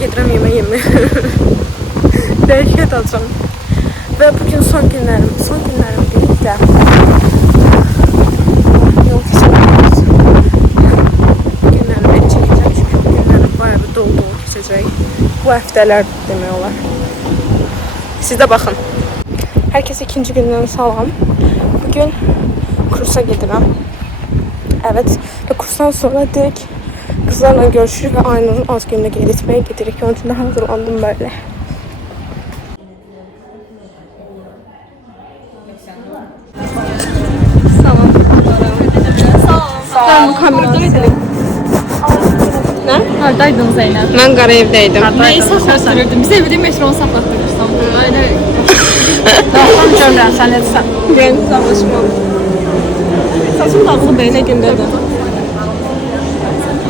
gedirəm yemək yeməyə. Dəhşət acam. Və bugün son günlərim, son günlərim deyil də. Yol keçirmək günlərimi çəkəcəm çünki bu günlərim bayağı bir dolu dolu keçəcək. Bu həftələr demək olar. Siz də baxın. Hər ikinci gündən salam. Bugün kursa gedirəm. Evet ve kursdan sonra direkt kızlarla görüşürük ve Aynur'un gecikmeye gidirik. Onun için de hazırlandım böyle. Salam. Kamerayı sileyim. Ne? Hardaydın Zeynep? Ben Qarayevdəydim. Neyi saxlatdırırdın? Bizə evdə metron saxlatdırırsan. Öyle. Daha görmürəm sən nədirsən? Ben savaşmam. Saçım dağılıb belə nə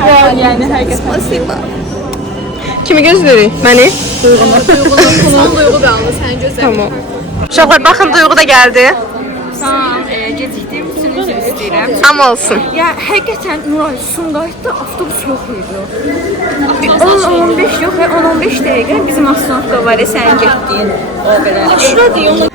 həqiqətən. Spasiba. Kimi gözləyirik? Məni? Son duyğu qaldı sənin gözlərin. Tamam. Uşaqlar baxın Duyğu da gecikdim. Üçün istəyirəm. Amma olsun. Ya həqiqətən Nuray Sumqayıtda avtobus yox idi. 10-15 yox, 10-15 dəqiqə bizim avtobusda var, sənin getdiyin o belə. Şuradır yolu.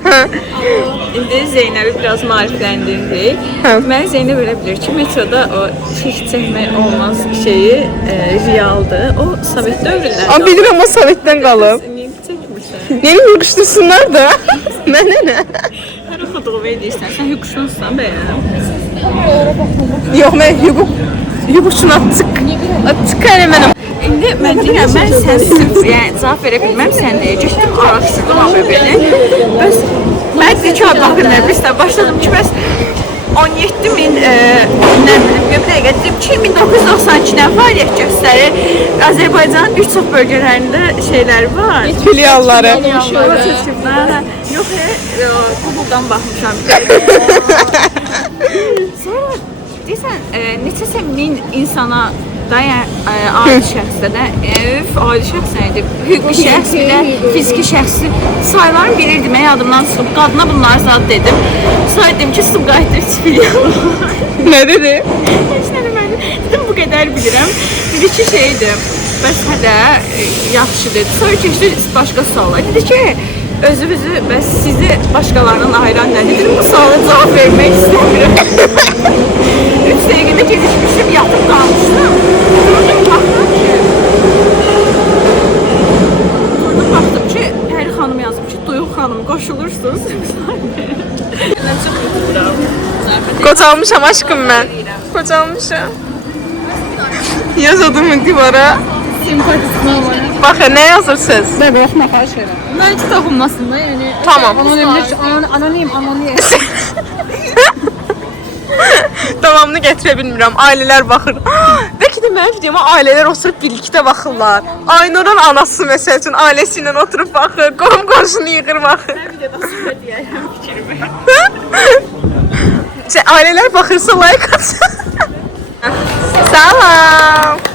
İndi Zeynəbi biraz maarifləndirdik. Mən Zeynəb elə bilir ki, metroda o çək çəkmək olmaz şeyi e, realdır. O Sovet dövründə. Amma bilirəm o Sovetdən qalıb. Niyə çəkmirsən? Neyini yığışdırsınlar da. Mənə nə? Sən hüquqşünassan bəyənəm. Yox, mən hüquq hüquqçunu açıq. Açıq eləmənəm. İndi mən deyirəm, mən sən sırf yəni cavab verə bilməm sən deyə getdim, araşdırdım ABB-ni. Bəs mən də ki biz də başladım ki, bəs 17 min e, dəqiqə dedim ki, 1992-dən fəaliyyət göstərir. Azərbaycanın bir çox bölgələrində şeylər var. Filialları. Yox, e, Google-dan baxmışam. Sonra deyirsən, e, neçəsə min insana da yəni e, adi şəxsdə də üf, adi şəxs nə idi? Hüquqi şəxs bir də fiziki şəxsi saylarını bilirdim. Yadımdan çıxıb qadına bunları zad dedim. Dedim ki, Sumqayıtda üç filial. Nə dedi? Heç nə demədim. Dedim bu qədər bilirəm. Dedi ki, şeydir. Bəs hədə e, yaxşı dedi. Sonra keçdi başqa suala. Dedi ki, özünüzü bəs sizi başqalarından ayıran? Dedim bu suala cavab vermək istəmirəm. 3 dəqiqədə gecikmişdim, yatıb qalmışdım. Durdum baxdım ki, durdum baxdım ki, Pəri xanım yazıb ki, Duyğu xanım qoşulursunuz. Qocalmışam aşkım mən. Qocalmışam. Yaz adımı divara. Simpatisine var. Baxın, nə yazırsınız? Ben kitap olmasında yani. Tamam. Anonim, anonim, anonim. Davamını gətirə bilmirəm. Ailələr baxır. Bəlkə də mənim videoma ailələr oturub birlikdə baxırlar. Aynurun anası məsəl üçün ailəsi ilə oturub baxır. Qohum qonşunu yığır baxır. Şey, ailələr baxırsa like atsın. Salam.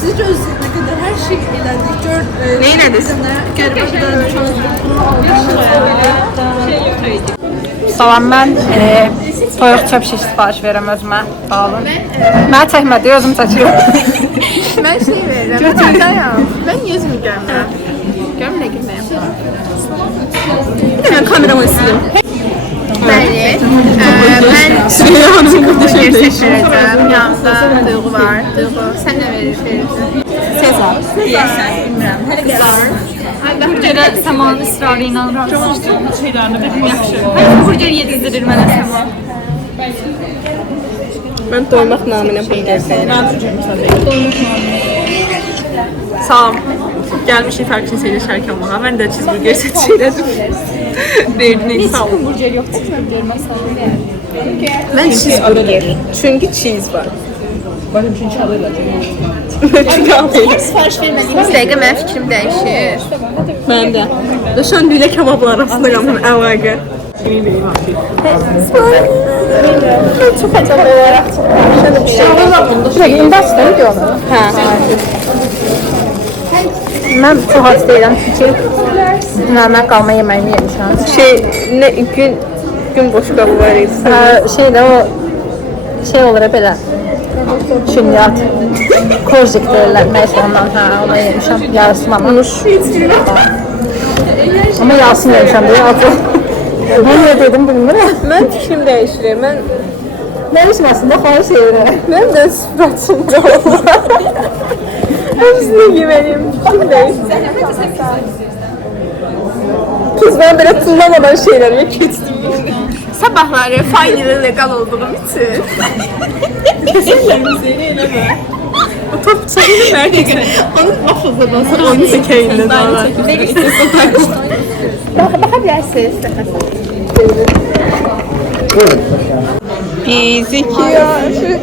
Sizce özlük ne kadar her şey eğlendik. Gör, e, Neyin? Gerçekten çok Salam, mən e, toyuq çöp şiş sifariş verirəm özümə. Sağ olun. Mən çəkmədi, özüm çəkirəm. Ben şey veririm. Ben Ben yüz mü görmüyorum? Gömle girmeyeyim. Bir ben kameramı sileyim. Ee, ben Süreyya Hanım'ın burger seçirdim. Yanında Duygu var. Duygu sen ne verir, verirsin? Sezar. Yiyəsən, bilmirəm. Hələ qızar. Burgerə Səmanın ısrarı ilə razılaşdım. Şeylərini dedim yaxşı. Hələ burger yedizdirir mənə Səma. Ben doymak namına burger sayarım. Salam. Gəlmişik fərqli şeylə şərik olmağa. Mən də cheeseburger seçirdim. Verdin, sağ ol. Burger yoxdur, mən deyirəm, sağ ol. Ben cheeseburger. Çünkü cheese var. Sipariş vermədiyiniz dəqiqə mənim fikrim dəyişir. Mən də. Dışan lülə kebablar arasında qaldım əlaqə. Çok acaba olarak çıkmış. Bir şey İmbasdır diyorlar. Hə. Mən çox az deyirəm çünki normal qalma yeməyini yemişəm. Şey ne gün gün boş var idi. Hə, şey də o şey olur ya belə şünyat. Korzik deyirlər, nəysə ondan, hə, onu yemişəm, yarısını ama. Ama yarısını yemişəm, deyə acı. Ben ne dedim bilmirəm. Mən fikrim dəyişir. Mən Ne için aslında xahiş edirəm. mən də sifətimdə yemeliyim. Fikrim dəyişir. Kız ben böyle tınlamadan şeylerime keçtim. Sabahları faydalı legal olduğum için. O top çayını merkeze. Onun afızından sonra onu çekeyim daha. Baxa bilərsiniz. Biz iki aşık.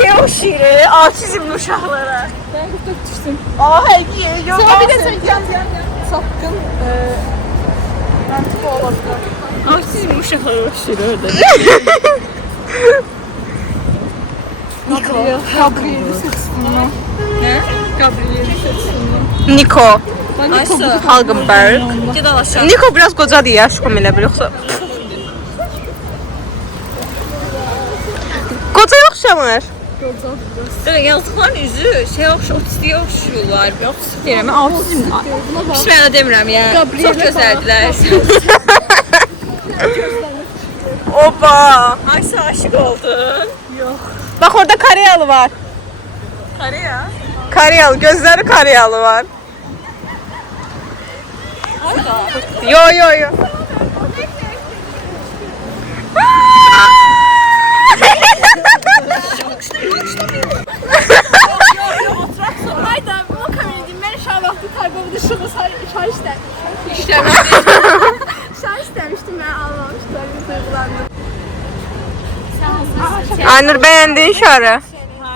Şey o şiiri, autizmli uşaqlara. Ben burada düşdüm. Aa, hediye, yok. Sonra bir də sən yan yan Autizmli uşaqlara o şiiri orada. Niko. Halgenberg. Niko biraz koca diye aşkım elə bir yoksa. Koca oxşamır. Yazıqların üzü şey oxşu, otistiyə oxşuyurlar. Yox, deyirəm, autizm. Pis mənada demirəm ya. Çox gözəldilər. Oba. Aysa aşıq oldun. Bak orada Karyalı var. Karıya. Karyalı, gözleri Karyalı var. Yo yo yo. Aynur beğendin şarı.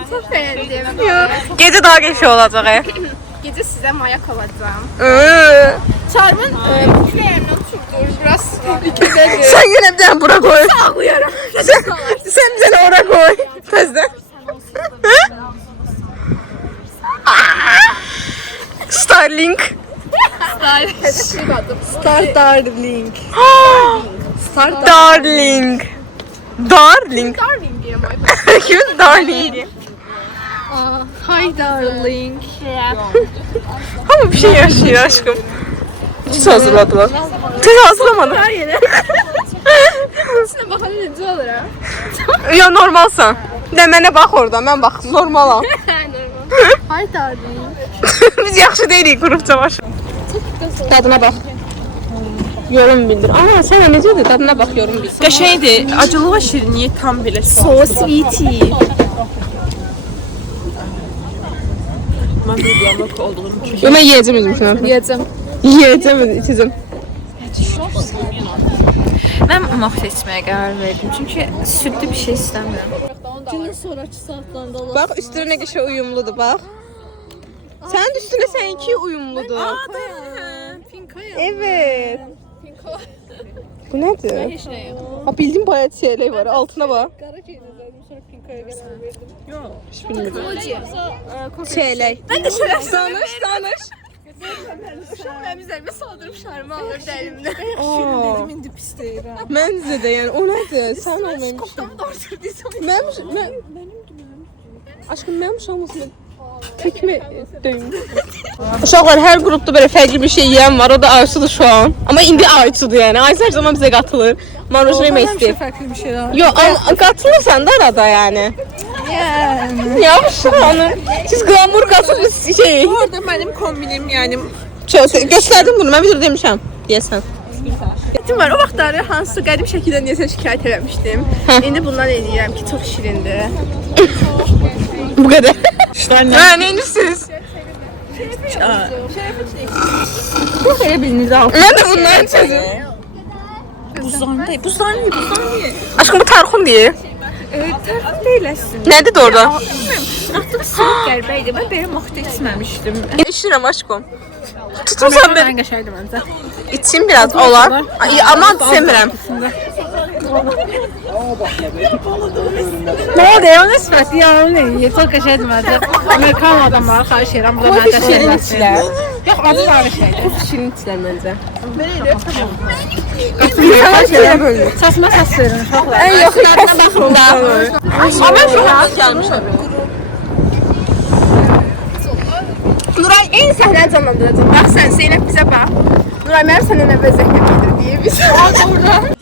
Çox bəyəndim. Gece daha geç olacak he. Gecə sizə mayak alacağım. Iıı. Çarmın küləyindən tutdur, biraz ikidədir. Sen yine bir tane bura koy. Ağlıyorum. Sen, sen bir tane oraya koy. Tezden. Starlink. Star Darling. Darling. Darling. Darling diye mi? Kim Darling? Hi Darling. Ama bir şey yaşıyor aşkım. Hiç hazırladılar. Siz hazırlamadın. Sizə baxan necə olur ha? Ya normalsan. Demene bak orada, ben bak normalam. Hi Darling. Biz yaxşı deyilik qrupca baş. Dadına bax. Yorum bildir. Ama sen necədir? Dadına bax, yorum bildir. Qəşəngdir. Acılı və şirinliyi tam belə. So sweetie. Mən duygulanmaq olduğum üçün. Yo, mən yeyəcəm özüm. Yiyəcəm. Yeyəcəm içəcəm. Mən maq seçməyə qərar verdim. Çünki südlü bir şey istəmirəm. Bax, üstünə qəşə uyumludur, bax. Sənin üstünə səninki uyumludur. Evet. Bu nədir? Ha bildim bayağı çiyələk var. Altına bax. Hiç bilmirəm. Çiyələk. Mən də şöyle danış, danış. Mənim üzərimə saldırıb şarmı alır dəlimdə. Aa. İndi pis deyirəm. Məncə də yəni o nədir? Sən olmamışsan. Mənim mən Aşkım mənim uşağımın tekme döyüm. Uşaqlar hər qrupda belə fərqli bir şey yeyən var. O da Aysudur şu an. Amma indi Aysudur yəni. Aysu hər zaman bizə qatılır. Maruj yemək istəyir. Fərqli bir şey var. Yo, amma qatılırsan da arada yəni. Yəni. Yavaş hanım. Siz glamur qatılmış şey. Orada mənim kombinim, yəni Çö- Göstərdim bunu. Mən videoda demişəm. Deyəsən. Yetim var. O vaxtları hansı qədim şəkildə niyəsə şikayət eləmişdim. İndi bundan eləyirəm ki, çox şirindir. Bu qədər. Hə, neyiniz? elə biliniz al. Mən də bundan çözüm. Buzlarını değil. Buzlarını değil. Buzlarını değil. Aşkım bu tarxun deyir. Evet, tarif değil aslında. Nədir orada? Artıq soğuk qərbəydi. Mən belə vaxt içməmişdim. İçirəm aşkım. Tutursan ben Ben geçerdim önce. içeyim biraz olar. Ay, Ama sevmirəm. Oldu ya? Ne sıfatı ya? Ne? Çok geçerdim önce. Amerikan adamlara karşı şeyden burada ben geçerdim. Yok adı var bir şey. Şirin içirəm məncə. Saçma saç verin. Ən yaxşı baxımda. Amma çox az gəlmişəm. Nuray en sahne canlandıracağım. Bak sen Zeynep bize bak. Nuray Meryem sana ne bezeklemedir diye biz. ve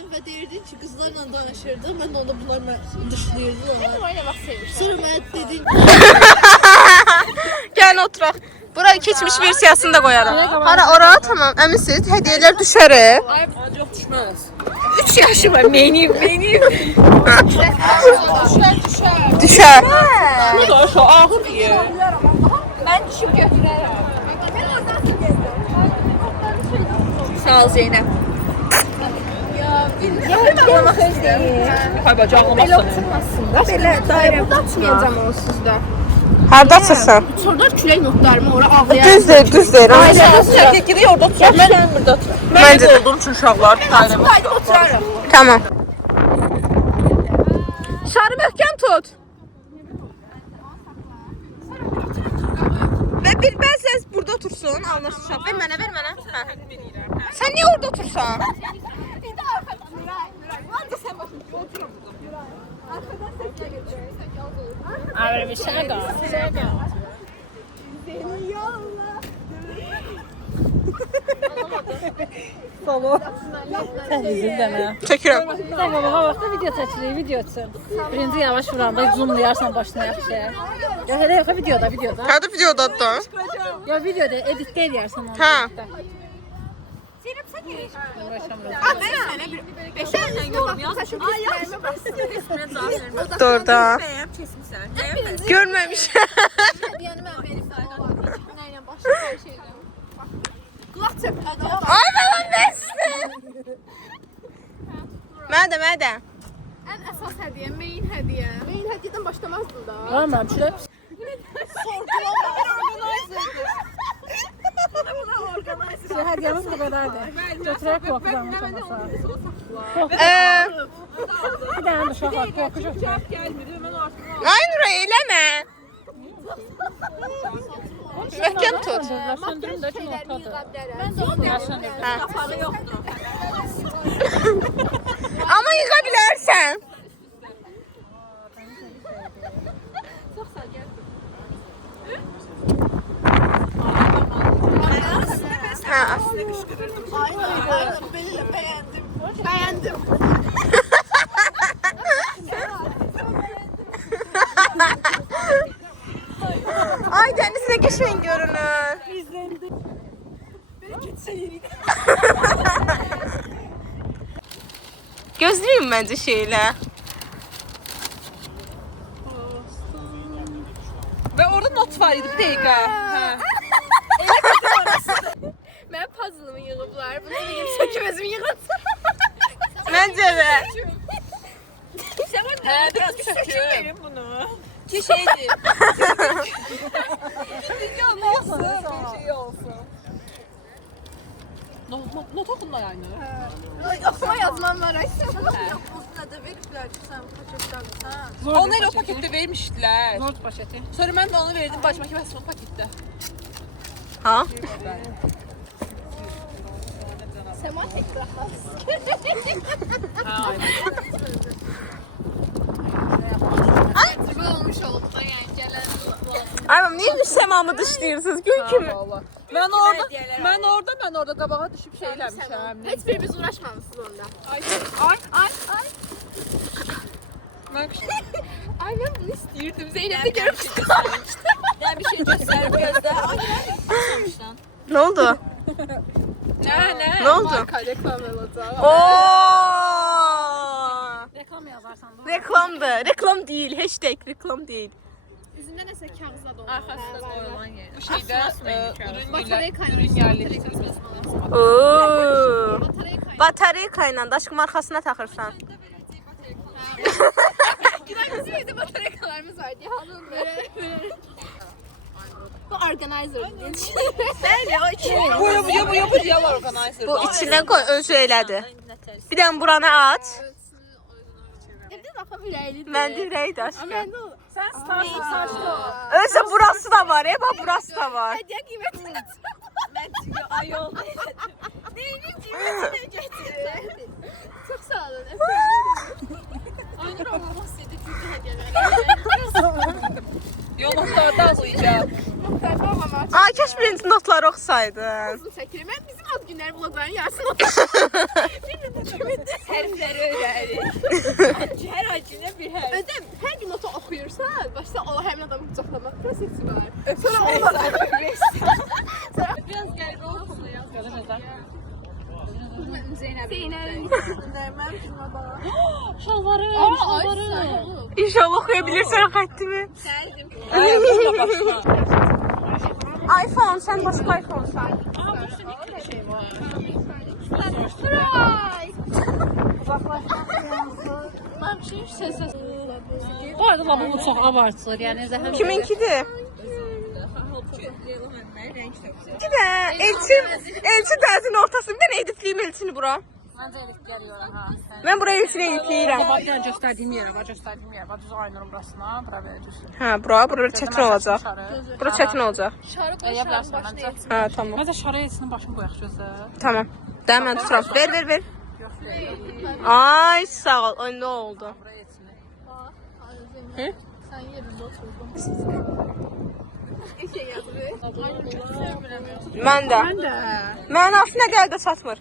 deyirdi ki qızlarla danışırdı. Mən də onda bunlar dışlayırdılar. Mən oynamaq sevmişəm. Sonra mənə dedin Gəlin oturaq. Bura keçmiş versiyasını da qoyaram. Hara ora tamam. Əminsiz? Hədiyyələr düşər. Yox düşməz. 3 yaşım var. Meyniyim, meyniyim. Düşər. Bu da şu ağır yer. Sağ ol Zeynep. Hay bacağıma Böyle daire atmayacağım o sizde. Harda açırsan? Sorular külək notlarımı ora ağlayan. Düz deyir, düz deyir. Çəkək gedək orada oturaq. Mən burada oturam. Mən Məncə- evdə olduğum üçün uşaqlar. Ailəm. Haydi oturarım. Tamam. Şarı möhkəm tut. Və bilməzsəz burada otursun, anlaşılacaq. Ver mənə, ver mənə. Hə. Sən niyə orada otursan? Abi bir şey qal. Çəkirəm. Tamam, ha vaxtda video çəkilir, video üçün. Birinci yavaş vuranda zoomlayarsan başına yaxşı. Ya elə yox, videoda, videoda. Hədə videodadır da. Ya videoda editdə eləyərsən onu. Hə. Doğru da. Görməmişəm. yəni mən verib nə ilə başqa hər şeylə. Kulak çöp. Ay babam bəsdir. Mənə də, mənə də. Ən əsas hədiyyə, main hədiyyə. Beyin hədiyeden başlamazdın da. Var mı bir şey? Şey, Hədiyyəmiz bu qədərdir. Götürək qorxudan olmasa. Eee, Bir dənə də uşaq var, qorxu götürək. ay Nura eləmə. Möhkəm tut. Söndürün də ki, ortadır. Mən də onu Hə. Amma yığa bilərsən. Hə. aynen belə bəyəndim. Bəyəndim. Ay dəniz nə qəşəng görünür. Gözləyim məncə şeylə. Və orada not var bir dəqiqə. Ben puzzle'ımı yığıblar. Bunu benim sökümezimi yığınsın. Məncə də. Hə, biraz çəkin. bunu. Ki şeydir. Dünya olsun, bir şey olsun. Not, not, not yani. Okuma yazmam var Ayşe. Uzun da beklər ki, sən paçetdən. Onu elə o paketdə vermişdilər. Zord paşeti. Sonra mən də onu verdim baş məhkəməsinin o paketdə. Ha? Tək buraxmaz. Təcrübə olmuş oldu da, yəni gələn Ay babam niyə bir səmamı dışlayırsınız? Gül kimi. Mən orada, mən orada, mən orada qabağa düşüb şey eləmişəm. Hiç birimiz uğraşmamışsınız onda. Ay, ay, ay, ay. Mən Ay ben bunu istiyordum. Zeynep'i görüp mən bir şey göstərib gözdə. Nə oldu? Nə, nə? Nə oldu? reklam olacak. Oo! Reklam yazarsan da. Reklamdır. Reklam deyil. Hashtag reklam deyil. Üzündə nəsə kağızla dolma. Arxasında qoyulan yer. Bu şeydə e, ürün ürün yerləşdirilmiş. Oo! Batarya kaynayır. Batareyka ilə daşqın arxasına taxırsan. Bizim evde bataryalarımız var böyle böyle. Bu organizer diye düşünüyorum. Bu bu bu bu bu diyorlar organizer. Bu içindən qoy, özü elədi. Bir dənə buranı aç. Evde ürəylidir. Məndə ürək daşqın. Məndə o. Sən startın saçlı. Özü burası da var, e, bax burası da var. Hediye qiymətini. Mən ayol. Neyini qiymətini gətirir. Çox sağ olun. Aynur olmamaq istədik çünki hədiyələr. Yollarda azlayacaq. Muhtarda olmamaq Ay, kəş birinci notları oxusaydın. üçün çəkilir. Mən bizim ad günlər vlogların yarısını Hərfləri öyrənirik. Hər ay günə bir hərf. Özüm hər gün notu oxuyursan, başda o həmin adamı qucaqlamaq prosesi var. Sonra onunla Biraz qəribə olsun ya. Bizim adama. Şalvarı, şalvarı. İnşallah oxuya bilirsən xəttimi. Gəldim. Bununla başla. iPhone, iPhone-san. Mən bir şey Bu arada lavabo çox abartılır. Yəni zəhər Kiminkidir? Bir də Elçin, Elçin dənizin ortasında bir dənə editliyim Elçini bura. Mən buraya Elçini editləyirəm. Bax, göstərdiyim yerə, bax göstərdiyim yerə. Bax düz Aynurun burasına, bura verəcəksən. Hə, bura, bura çətin olacaq. Bura çətin olacaq. Eləyə bilərsən məncə. Hə, tamam. Məncə şara etsin başını qoyaq gözə. Tamam. Də mən tuturam. Ver, ver, ver. Ay, sağ ol. Ay, nə oldu? Bura etsin. Hı? Sən yerində oturdun. İşe yazır. Mən də. Mən aslında gəldə çatmır.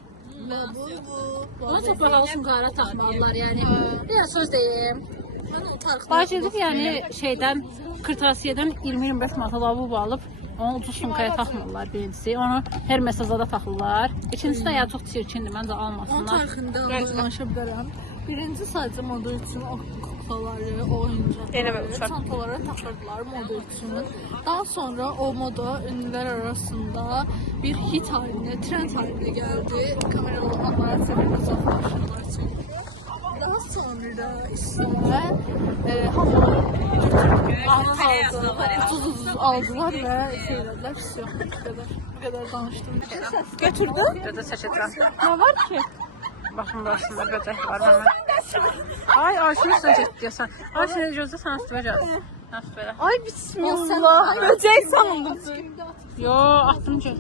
Ona çox bahalı sumqara taxmalılar. Yəni bir söz deyim. Bacıdır yəni şeydən kırtasiyədən 20-25 manata lavabo alıb onu ucuz sumkaya taxmırlar birincisi. Onu hər mesajada taxırlar. İkincisi də ya çox çirkindir. Məncə almasınlar. Tarixində danışa bilərəm. Birinci sadəcə moda üçün çantaları, oyuncakları, çantalara takırdılar moda için. Daha sonra o moda ünlüler arasında bir hit haline, trend haline geldi. Kameralı onlara tekrar uzaklaştılar Daha sonra işte e, hamur aldılar, ucuz ucuz aldılar ve söylediler istiyor. Bu kadar, bu kadar danıştım. Götürdü. Dede seçeceğim. Ne var ki? Bakın da aslında böcek var. Hemen. Ay, Ayşin üstünə get deyəsən. Ayşin gözə sən üstünə gəl. Nəf belə. Ay, bismillah. Böcək sandım. Yo, atdım gəl.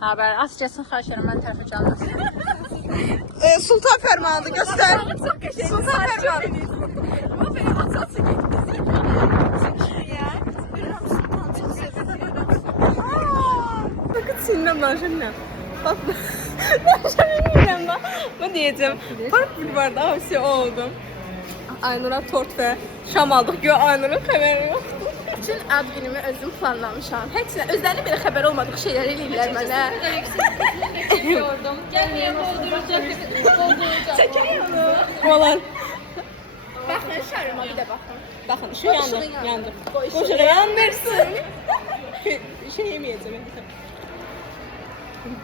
Ha, bəli, az gəlsin xahiş edirəm mən tərəfə gəlməsin. E, Sultan Fermanı göstər. Sultan Fermanı. Bakın Çin'den danışamıyorum. Bak danışamıyorum da. Ne diyeceğim? Park Bulvar'da hapsi oldum. Aynur'a tort ve şam aldık. Gör Aynur'un haberi yok. Bütün ad günümü özüm planlamışam. Heç nə, özlərində belə xəbər olmadığı şeyləri eləyirlər mənə. Falan. Baxın, şarıma bir də baxın. Bakın şu yandı. Yandı. Boşuna yandırsın. şey yemeyeceğim.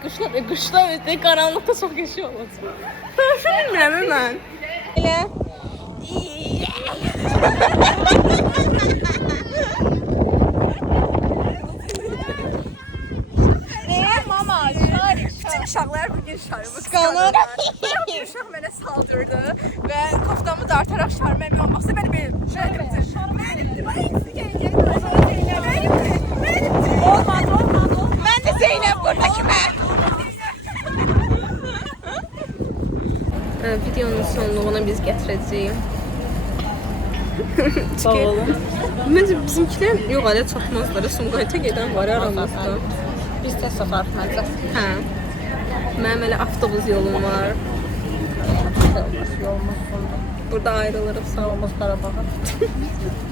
Kışla, kışla öte karanlıkta çok yaşıyor olmasın. Ben şu bilmirəm mən. Elə. Bütün uşaqlar bugün şarımı Qanır. Bir uşaq mənə saldırdı və koftamı dartaraq şarmı əmi olmaqsa məni belə şarmı Mənimdir, mənimdir, gəl, gəl, mənimdir, mənimdir. Olmaz, olmaz, olmaz. Ben de Zeynep buradaki ben. Videonun sonluğuna biz getireceğim. Sağ olun. Bence bizimkiler yok hala çatmazlar. Sumqayıta gedən var aramızda. Biz tez satarıq məncə. Hə. Mənim elə avtobus yolum var. Yolumuz. Burada ayrılırıq sağ ol. Yolumuz Qarabağa.